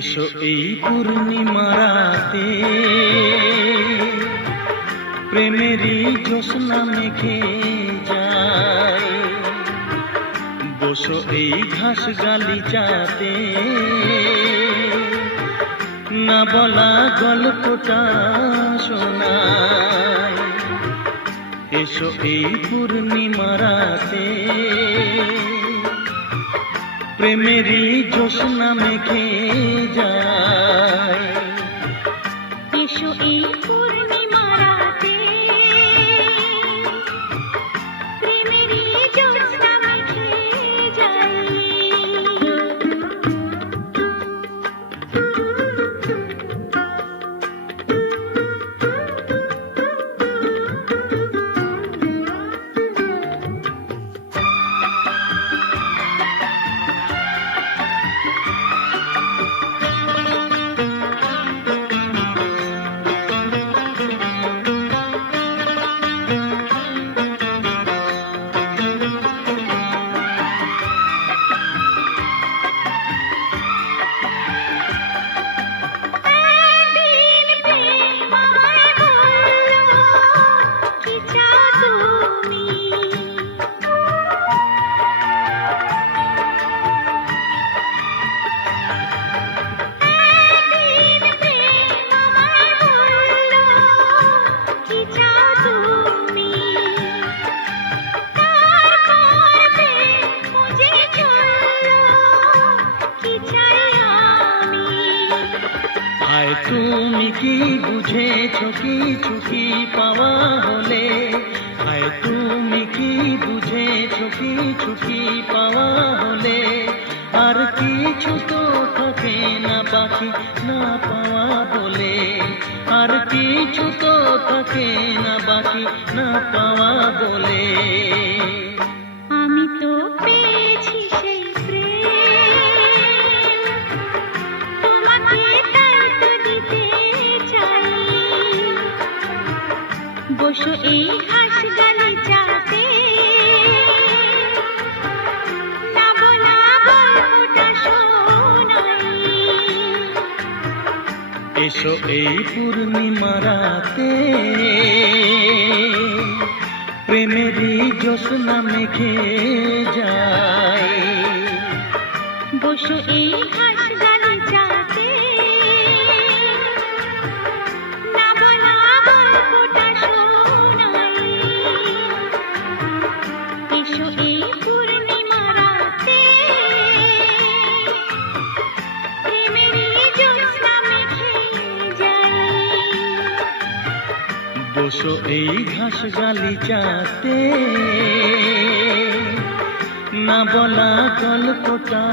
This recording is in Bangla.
এসো এই পূর্ণিমা রাতে প্রেমেরই জ্যোৎস্না মেখে যায়। বসো এই ঘাস গালিচাতে না বলা গল্পটা শোনায়। এসো এই পূর্ণিমা রাতে প্রেমেরই জ্যোৎস্না মেখে যায়। এসো এই পূর্ণিমা রাতে প্রেমেরই জ্যোৎস্না মেখে যায়। তুমি কি বুঝেছো কিছু কি পাওয়া হলে? আয় তুমি কি বুঝেছো কিছু কি পাওয়া হলে? আর কিছু তো থাকে না বাকি না পাওয়া বলে। আর কিছু তো থাকে না বাকি না পাওয়া বলে। আমি তো পেয়েছি সেই প্রেম, তোমাকে তাই তো দিতে চাই। বসো এই ঘাস গালিচাতে না বলা গল্পটা শোনাই। এসো এই পূর্ণিমা রাতে প্রেমেরই জ্যোৎস্না মেখে যায়। বসো এই ঘাস গালিচাতে না বলা গল্পটা শোনাই। এসো এই পূর্ণিমা রাতে প্রেমেরই জ্যোৎস্না মেখে যায়। বসো এই ঘাস গালিচাতে না বলা গল্পটা